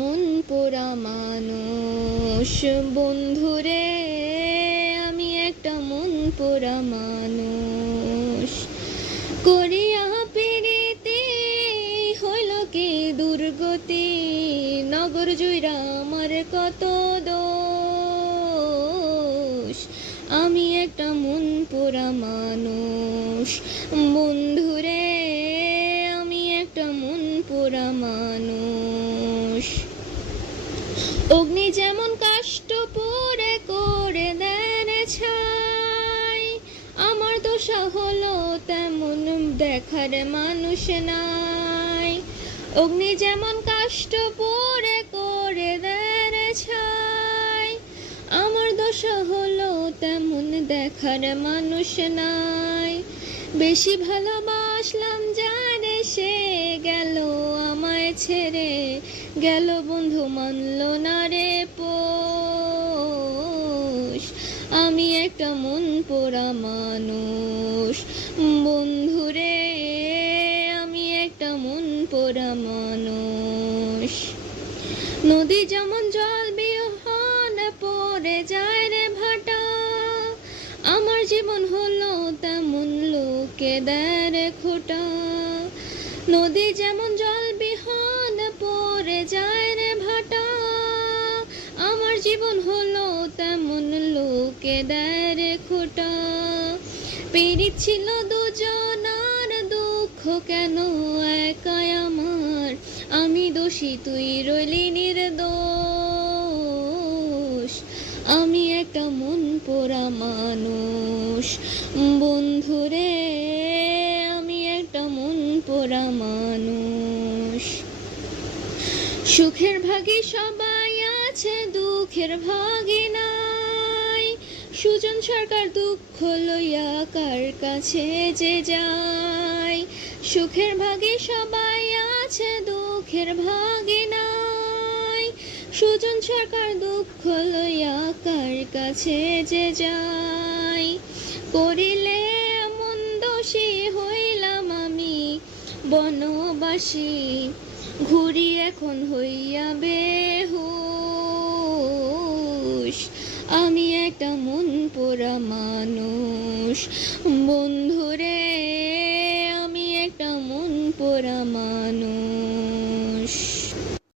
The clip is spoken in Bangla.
মন পোড়া মানুষ বন্ধুরে, আমি একটা মন পোড়া মানুষ করিয়া পেরিতে হইল কি দুর্গতি, নগর জুইরা আমার কত দোষ। আমি একটা মন পোড়া মানুষ বন্ধুরে, আমি একটা মন পোড়া মানুষ অগ্নি যেমন কাষ্ট পরে করে দেন ছাই, আমার দোষা হলো তেমন দেখার মানুষ নাই। অগ্নি যেমন কাষ্ট পরে করে দেন ছাই, আমার দোষা হলো তেমন দেখার মানুষ নাই। বেশি ভালোবাসলাম জানে সে গেল আমায় ছেড়ে, গেল বন্ধু মানল না একটা মন পোড়া মানুষ। বন্ধুরে, আমি একটা মন পোড়া মানুষ। নদী যেমন জল বিহন পড়ে যায় রে ভাটা। আমার জীবন হলো তেমন লোকে দেয় রে খোটা। নদী যেমন জল বিহন পড়ে যায় রে ভাটা। আমার জীবন হলো তেমন দুজনার দুঃখ কেন আমার? আমি দোষী, তুই রইলি নির্দোষ। আমি একটা মন পোড়া মানুষ। বন্ধুরে আমি একটা মন পোড়া মানুষ। সুখের ভাগে সবাই আছে, দুঃখের ভাগে নাই সুজন সরকার দুঃখ লইয়া কার কাছে যে যায়? সুখের ভাগে সবাই আছে, দুঃখের ভাগে নাই। সুজন সরকার দুঃখ লইয়া কার কাছে যে যায়? করিলে এমন দোষী হইলাম আমি, বনবাসী। ঘুরি এখন হইয়া বেহুশ। আমি একটা মন পোড়া মানুষ। বন্ধুরে আমি একটা মন পোড়া মানুষ।